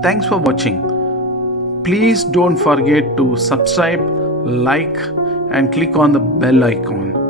Thanks for watching. Please don't forget to subscribe, like, and click on the bell icon.